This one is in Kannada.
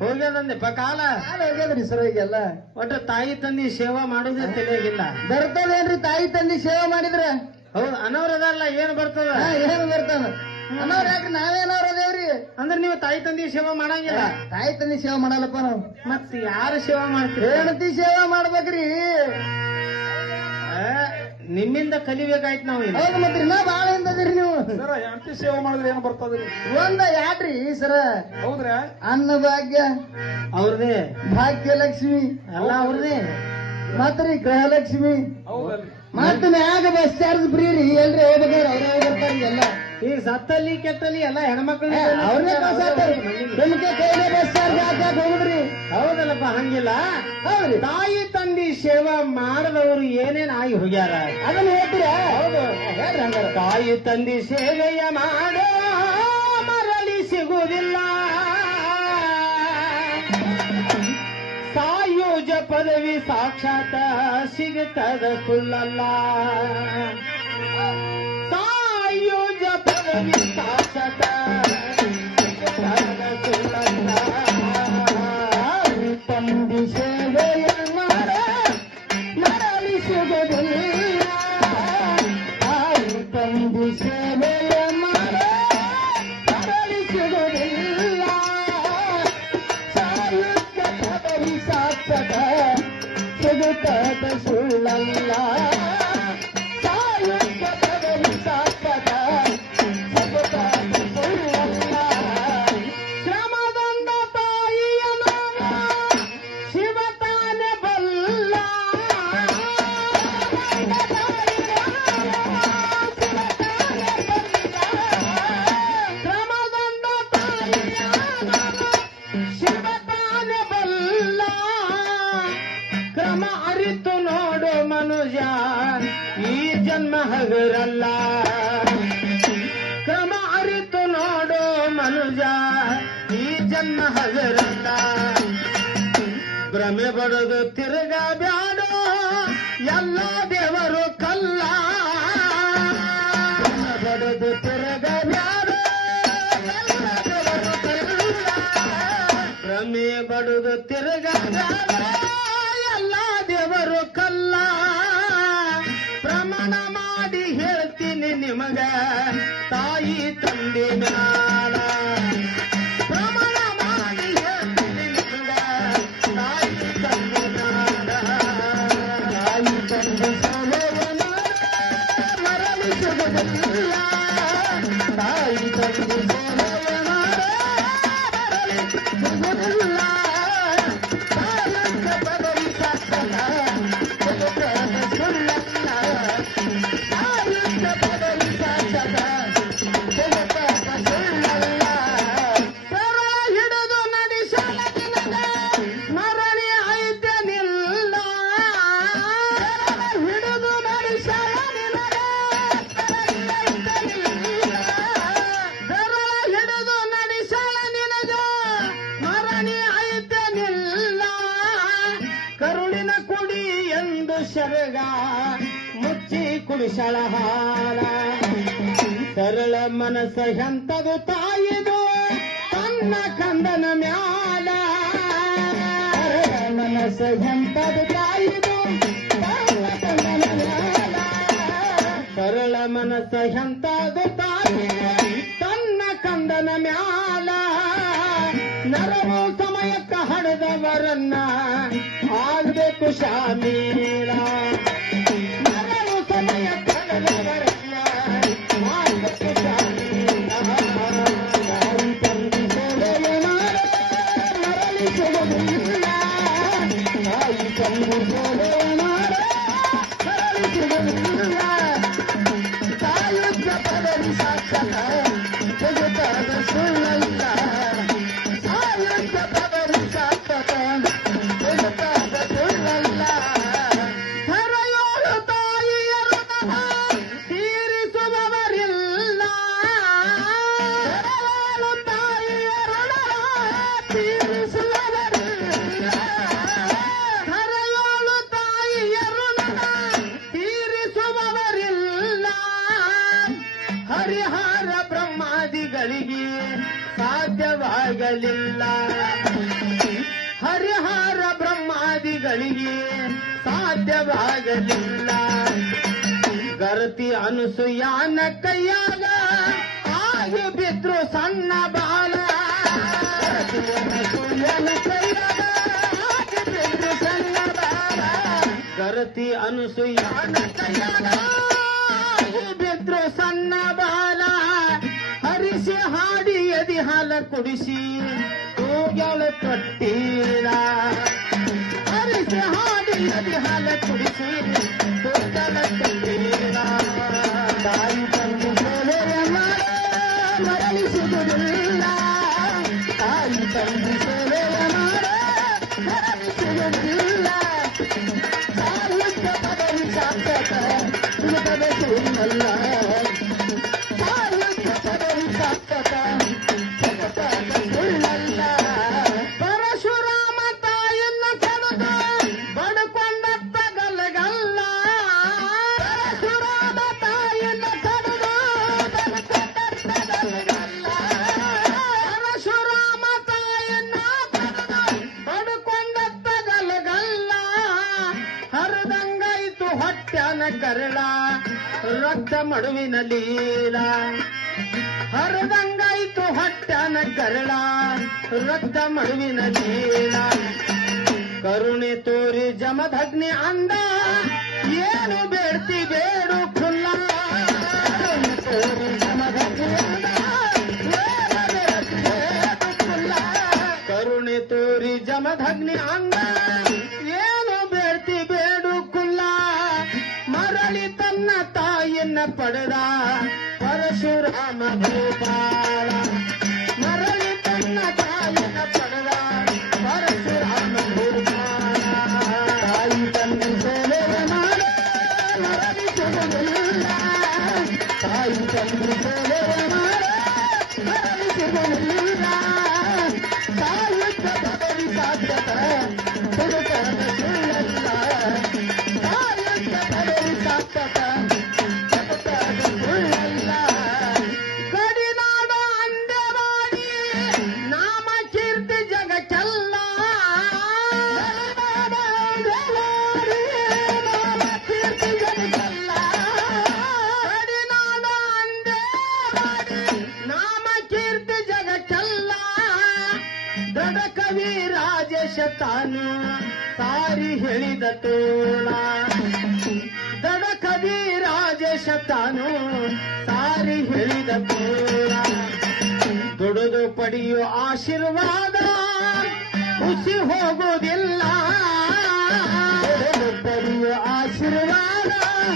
ಹೋಗ್ಯದಂದೆಪ್ಪ ಕಾಲ ಹೋಗ್ಯದ್ರಿ ಸರ್ ಈಗೆಲ್ಲ. ಒಟ್ಟು ತಾಯಿ ತಂದಿ ಸೇವಾ ಮಾಡೋದೇ ತಿಳಿಯಾಗಿಲ್ಲ. ಬರ್ತದೇನ್ರಿ ತಾಯಿ ತಂದಿ ಸೇವೆ ಮಾಡಿದ್ರ? ಹೌದು, ಅನವ್ರದಲ್ಲ ಏನ್ ಬರ್ತದ? ಏನು ಬರ್ತಾನ ಅನ್ನೋರ್ ಯಾಕ್ರಿ? ನಾವೇನವ್ರ ಅದೇವ್ರಿ. ಅಂದ್ರೆ ನೀವು ತಾಯಿ ತಂದಿ ಸೇವಾ ಮಾಡಂಗಿಲ್ಲ? ತಾಯಿ ತಂದಿ ಸೇವೆ ಮಾಡಲ್ಲಪ್ಪ ನಾವು. ಮತ್ ಯಾರು ಸೇವಾ ಮಾಡ್ತೀರಿ? ಹೆಂಡತಿ ಸೇವೆ ಮಾಡ್ಬೇಕ್ರಿ. ನಿಮ್ಮಿಂದ ಕಲಿಬೇಕಾಯ್ತು ನಾವು. ಹೌದು ಮತ್ರಿ, ನಾ ಬಾಳ ಹಿಂದದಿರಿ ನೀವು. ಸರ ಹೆಂಡತಿ ಸೇವೆ ಮಾಡಿದ್ರೆ ಏನ್ ಬರ್ತದ್ರಿ? ಒಂದ ಯಾಡ್ರಿ ಸರ? ಹೌದ್ರಿ, ಅನ್ನ ಭಾಗ್ಯ ಅವ್ರದೇ, ಭಾಗ್ಯಲಕ್ಷ್ಮಿ ಎಲ್ಲ ಅವ್ರದೇ. ಮತ್ರಿ ಗೃಹಲಕ್ಷ್ಮಿ, ಹೌದಲ್ರಿ. ಮತ್ತ ಮ್ಯಾಗ ಬಸ್ ಚಾರ್ಜ್ ಫ್ರೀ ರೀ. ಎಲ್ರಿ ಹೋಗ್ಬೇಕಾದ್ರೆ ಅವ್ರೇ ಬರ್ತಾರ ಎಲ್ಲ. ಈಗ ಸತ್ತಲ್ಲಿ ಕೆಟ್ಟಲ್ಲಿ ಎಲ್ಲ ಹೆಣ್ಮಕ್ಳು ಅವ್ರನ್ನೇ ನಿಮ್ಗೆ ಕೈಲೇ ಬಸ್ ಚಾರ್ಜ್ ಹಾಕಕ್ ಹೋಗುದ್ರಿ. ಹೌದಲ್ಲಪ್ಪ, ಹಂಗಿಲ್ಲ. ಹೌದ್ರಿ, ತಾಯಿ ತಂದಿ ಸೇವಾ ಮಾಡದವರು ಏನೇನ್ ಆಗಿ ಹೋಗ್ಯಾರ ಅದನ್ನ ಹೇಳ್ತೀರ? ಹೌದು, ಹೇಳ್ರಿ ಹಂಗಾರ. ತಾಯಿ ತಂದಿ ಸೇವೆಯ ಮಾಡ ಮರಳಿ ಸಿಗುವುದಿಲ್ಲ. ಸಾಯುಜ ಪದವಿ ಸಾಕ್ಷಾತ್ ಸಿಗುತ್ತದ ಸುಳ್ಳಲ್ಲ. ಸಾಯುಜ ಪದವಿ ಸಾಕ್ಷಾತ್ ಸಿಗುತ್ತದ ಸುಳ್ಳಲ್ಲ. ತಂದಿ ಸೇವೆಯ ಮಾಡ ಮರಳಿ ಸಿಗುವುದಿಲ್ಲ. ತಂದಿ ಸೇವೆಯ ಮಾಡ ಮರಳಿ ಸಿಗುವುದಿಲ್ಲ. ಸಾಯುತ್ತ ಪದವಿ ಸಾರ್ಥಕ ಸಿಗುತ್ತದ ಸುಳ್ಳಲ್ಲ. ಸಾಯುತ್ತ ಪದವಿ ಸಾರ್ಥಕ ಸಿಗುತ್ತದ ಸುಳ್ಳಲ್ಲ. ಶ್ರಮದಂದ ತಾಯಿಯ ನಾಮ ಶಿವ ತಾನೆ ಬಲ್ಲ. ಶ್ರಮದಂದ ತಾಯಿಯ ನಾಮ ಶಿವ ತಾನೆ ಬಲ್ಲ. ಕ್ರಮ ಅರಿತು ನೋಡು ಮನುಜ, ಈ ಜನ್ಮ ಹಗರಲ್ಲ. ಕ್ರಮ ಅರಿತು ನೋಡು ಮನುಜ, ಈ ಜನ್ಮ ಹಗರಲ್ಲ. ಭ್ರಮೆ ಬಡದು ತಿರುಗ ಬ್ಯಾಡೋ, ಎಲ್ಲ ದೇವರು ಕಲ್ಲ. ಭ್ರಮೆ ಬಡದು ತಿರುಗ ಬ್ಯಾಡೋ, ಎಲ್ಲ ದೇವರು ಕಲ್ಲ. ಭ್ರಮೆ ಬಡದು ತಿರುಗ ಬ್ಯಾಡೋ, ಎಲ್ಲ ದೇವರು ಕಲ್ಲ. ಪ್ರಮಾಣ ಮಾಡಿ ಹೇಳ್ತೀನಿ ನಿಮಗ ತಾಯಿ ತಂದೆ ಮ್ಯಾಲ. ಪ್ರಮಾಣ ಮಾಡಿ ಹೇಳ್ತೀನಿ ನಿಮಗ ತಾಯಿ ತಂದೆ ಮ್ಯಾಲ. ತಾಯಿ ತಂದೆ ಸೇವೆಯ ಮಾಡ ಮರಳಿ ಸಿಗುವುದಿಲ್ಲ. ತಾಯಿ ತಂದೆ ಸೇವೆಯ ಮಾಡ ಮರಳಿ ಸಿಗುವುದಿಲ್ಲ. ಸಾಯುತ್ತ ಪದವಿ ಸಾರ್ಥಕ ಸಿಗುತ್ತದ ಸುಳ್ಳಲ್ಲ. ಸಾಯುತ್ತ ಪದವಿ ಸಾರ್ಥಕ ಸಿಗುತ್ತದ ಸುಳ್ಳಲ್ಲ. ಸರ ಹಿಡಿದು ನಡೆಸಲ ನಿನಗ ಸ್ಮರಣೆ ಐತನಿಲ್ಲ. ಹಿಡಿದು ನಡೆಸಲ ನಿನಗ ಸರ ಹಿಡಿದು ನಡೆಸಲ ನಿನಗ ಸ್ಮರಣೆ ಐತನಿಲ್ಲ. ಕರುಳಿನ ಕುಡಿ ಎಂದು ಶರಗ ಮುಚ್ಚಿ ಕುಡಿಸಳ ಹಾಲ. ಸರಳ ಮನಸ್ಸ ಎಂತದು ತಾಯಿದು ತನ್ನ ಕಂದನ ಮ್ಯಾಲ. ಮನಸ್ಸ ಎಂತದು ತಾಯಿದು ತನ್ನ ಕಂದನ ಮ್ಯಾಲ. ಸರಳ ಮನಸ್ಸ ಎಂತದು ತಾಯಿದು ತನ್ನ ಕಂದನ ಮ್ಯಾಲ. ನರವು ಸಮಯಕ್ಕ ಹಡೆದವರನ್ನ ಆಗ್ಬೇಕು ಶಾಮೀಲ. ನರವು ಸಮಯಕ್ಕ ಹಡೆದವರನ್ನ ಆಗ್ಬೇಕು ಶಾಮೀಲ. ತಾಯಿ ತಂದೆ ಸೇವೆಯ ಮಾಡ ಮರಳಿ ಸಿಗುವುದಿಲ್ಲ. ತಾಯಿ ತಂದೆ ಸೇವೆಯ ಮಾಡ ಮರಳಿ ಸಿಗುವುದಿಲ್ಲ. ಸಾಯುತ್ತ ಪದವಿ ಸಾರ್ಥಕ ಸಿಗುತ್ತದ ಸುಳ್ಳಲ್ಲ. ಸಾಯುತ್ತ ಪದವಿ ಸಾರ್ಥಕ ಸಿಗುತ್ತದ ಸುಳ್ಳಲ್ಲ. ಹರೆಯೋಳು ತಾಯಿಯರು ತೀರಿಸುವವರಿಲ್ಲ. ಹರೆಯೋಳು ತಾಯಿಯರು ತೀರಿಸುವವರಿಲ್ಲ. ಹರೆಯೋಳು ಸಾಧ್ಯವಾಗಲಿಲ್ಲ. ಹರಿಹರ ಬ್ರಹ್ಮಾದಿಗಳಿಗೆ ಸಾಧ್ಯವಾಗಲಿಲ್ಲ. ಗರತಿ ಅನುಸೂಯನ ಕೈಯಾಗ ಆಗಿ ಬಿದ್ರು ಸಣ್ಣ ಬಾಲ. ಅನಸೂಯನ ಕೈಯಾಗ ಆಗಿ ಬಿದ್ರು ಸಣ್ಣ ಬಾಲ. ಗರತಿ ಅನುಸೂಯನ ಕೈಯಾಗ ಆಗಿ ಬಿದ್ರು ಸಣ್ಣ ಬಾಲ. ಹರಿಸಿ ಹಾಡಿ ಎದಿ ಹಾಲ ಕುಡಿಸಿ ತೂಗ್ಯಾಳ ತೊಟ್ಟಿಲ. ಹರಿಸಿ ಹಾಡಿ ಎದಿ ಹಾಲ ಕುಡಿಸಿ ತೂಗ್ಯಾಳ ತೊಟ್ಟಿಲ. ತಾಯಿ ತಂದು ಸೇವೆಯ ಮಾಡೋ ಮರಳಿಸುವುದಿಲ್ಲ. ತಾಯಿ ತಂದು ಸೇವೆಯ ಮಾಡೋ ಮರಳಿಸುವುದಿಲ್ಲ. ಸಾಹಿತ್ಯ ಪದವಿ ಸಾರ್ಥಕ ಸುಲಭದ ಸುಳ್ಳಲ್ಲ. ಸಾಹಿತ್ಯ ಪದವಿ ಸಾರ್ಥಕ ಜಗತ್ತಾಗ ಸುಳ್ಳಲ್ಲ. ಪರಶುರಾಮ ತಾಯಿಯನ್ನು ಕರೆದು ಬಡ್ಕೊಂಡತ್ತ ಗಲಗಲ್ಲ. ಪರಶುರಾಮ ತಾಯಿಯನ್ನು ಕರೆದು ಬಡ್ಕೊಂಡತ್ತ ಗಲಗಲ್ಲ. ಪರಶುರಾಮ ತಾಯಿಯನ್ನು ಕರೆದು ಬಡ್ಕೊಂಡತ್ತ ಗಲಗಲ್ಲ. ಹರಿದಂಗಾಯಿತು ಹೊಟ್ಯಾನ ಕರಳ ರಕ್ತ ಮಡುವಿನ ಲೀಲ. ಹರಿದಂಗಾಯಿತು ಹೊಟ್ಯಾನ ಕರಳ ರಕ್ತ ಮಡುವಿನ ಲೀಲ. ಕರುಣೆ ತೋರಿ ಜಮದಗ್ನಿ ಅಂದ ಏನು ಬೇಡ್ತಿ ಬೇಡು ಖುಲ್ಲ. ಕರುಣೆ ತೋರಿ ಜಮದಗ್ನಿ ಅಂದ ಏನು ಬೇಡ್ತಿ ಬೇಡು ಖುಲ್ಲ. ಕರುಣೆ ತೋರಿ ಜಮದಗ್ನಿ ಅಂದ ಏನು ಬೇಡ್ತಿ ಬೇಡು ಕುಲ್ಲ. ಮರಳಿ ತನ್ನ ತಾಯಿಯನ್ನ ಪಡೆದ ಪರಶುರಾಮ ಭೂಪಾಲ. ಮರಳಿ ತನ್ನ ತಾಯಿಯನ್ನ ಪಡೆದ ಪರಶುರಾಮ ಭೂಪಾಲ. ತಾಯಿ ತಂದೆ ಸೇವೆ ಮಾಡ ಮರಳಿಸುವುದಿಲ್ಲ. ತಾಯಿ ತಂದೆ ಸೇವೆ ಮಾಡ ಮರಳಿಸುವುದಿಲ್ಲ. ಸಾಹಿತ್ಯ ಪದವಿ ಸಾಧ್ಯತ ಸುಡುಕರದ ಸುಳ್ಳಲ್ಲ. ಸಾಹಿತ್ಯ ಪದವಿ ಸಾಧ್ಯತ ಜಗತ್ತಾಗ ಸುಳ್ಳಲ್ಲ. ಗಡಿನಾಡ ಅಂದೆವಾಡಿ ನಾಮ ಕೀರ್ತಿ ಜಗಕ್ಕೆಲ್ಲ. ಗಡಿನಾಡ ಅಂದೆವಾಡಿ ನಾಮ ಕೀರ್ತಿ ಜಗಕ್ಕೆಲ್ಲ. ಗಡಿನಾಡ ಅಂದೆವಾಡಿ ನಾಮ ಕೀರ್ತಿ ಜಗಕ್ಕೆಲ್ಲ. ದೊಡ್ಡ ಕವಿ ರಾಜೇಶ ತಾನು ಸಾರಿ ಹೇಳಿದ ತೋಳ. ದೊಡ್ಡ ಕವಿ ರಾಜೇಶ ತಾನು ಸಾರಿ ಹೇಳಿದ ತೋಳ. ದುಡಿದು ಪಡೆಯೋ ಆಶೀರ್ವಾದ ಹುಸಿ ಹೋಗುವುದಿಲ್ಲ. ದುಡಿದು ಪಡೆಯೋ ಆಶೀರ್ವಾದ